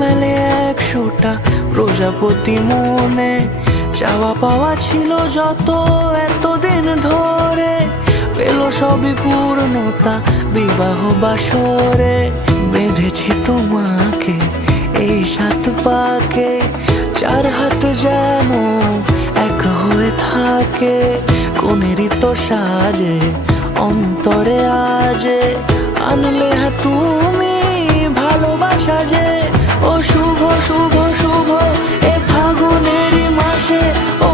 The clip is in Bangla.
মেলে 100টা প্রজাপতি মনে, চাওয়া পাওয়া ছিল যত এতদিন ধরে, পেল সবই পূর্ণতা বিবাহ বাসরে। বেঁধেছি তোমাকে এই 7 পাকে, 4 হাত যেন এক হয়ে থাকে, কোনেরই তো সাজে অন্তরে আজে আনলে তুমি ভালোবাসা যে। ও শুভ শুভ শুভ এ ফাগুনেরই মাসে, ও